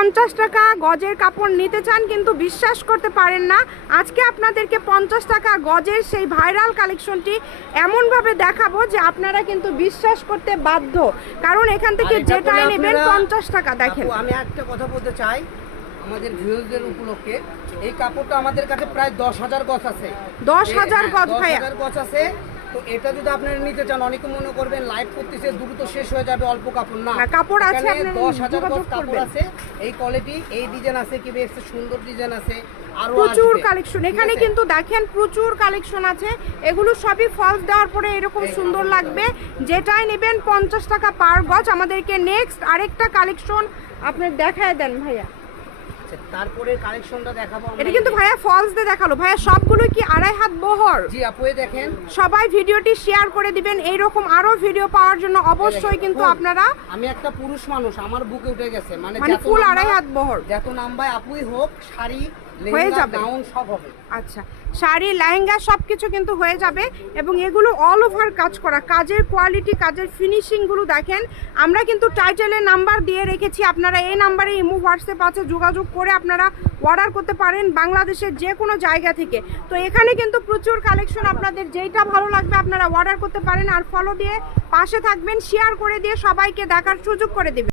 50 টাকা গজের কাপড় নিতে চান কিন্তু বিশ্বাস করতে পারেন না, আজকে আপনাদেরকে 50 টাকা গজের সেই ভাইরাল কালেকশনটি এমনভাবে দেখাবো যে আপনারা কিন্তু বিশ্বাস করতে বাধ্য, কারণ এখান থেকে যেটাই নেবেন 50 টাকা। দেখেন, আমি একটা কথা বলতে চাই আমাদের ভিউয়ারদের উপলক্ষে, এই কাপড়টা আমাদের কাছে প্রায় 10,000 গজ আছে। 10,000 গজ ভাইয়া, 10,000 গজ আছে। তো এটা যদি আপনারা নিতে চান, অনেকে মনে করবেন লাইভ করতেছে দ্রুত শেষ হয়ে যাবে, অল্প কাপড় না, কাপড় আছে, আপনারা 10,000 গজ কাপড় আছে। এই কোয়ালিটি, এই ডিজাইন আছে, কি বেশ সুন্দর ডিজাইন আছে, আরো প্রচুর কালেকশন এখানে কিন্তু দেখেন, প্রচুর কালেকশন আছে। এগুলো সবই ফলস দেওয়ার পরে এরকম সুন্দর লাগবে। যেটাই নেবেন 50 টাকা পার গজ। আমাদেরকে নেক্সট আরেকটা কালেকশন আপনার দেখায় দেন ভাইয়া। তারপরে কালেকশনটা দেখাবো। এটা কিন্তু ভাইয়া ফলস দিয়ে দেখালো। ভাইয়া সবগুলো কি 2.5 হাত বহর? জি আপু, দেখেন সবাই ভিডিওটি শেয়ার করে দিবেন। এইরকম আরো ভিডিও পাওয়ার জন্য অবশ্যই কিন্তু আপনারা, আমি একটা পুরুষ মানুষ, আমার বুকে উঠে গেছে, মানে ফুল 2.5 হাত বহর যত নাম্বার আপুই হোক, শাড়ি হয়ে যাবে, গাউন সব হবে। আচ্ছা, শাড়ি লেহেঙ্গা সবকিছু কিন্তু হয়ে যাবে। এবং এগুলো অল ওভার কাজ করা, কাজের কোয়ালিটি, কাজের ফিনিশিং গুলো দেখেন। আমরা কিন্তু টাইটেলে নাম্বার দিয়ে রেখেছি, আপনারা এই নাম্বারে ইমো হোয়াটসঅ্যাপ আছে, যোগাযোগ করে আপনারা অর্ডার করতে পারেন বাংলাদেশের যে কোনো জায়গা থেকে। তো এখানে কিন্তু প্রচুর কালেকশন, আপনাদের যেইটা ভালো লাগবে আপনারা অর্ডার করতে পারেন। আর ফলো দিয়ে পাশে থাকবেন, শেয়ার করে দিয়ে সবাইকে দেখার সুযোগ করে দিবেন।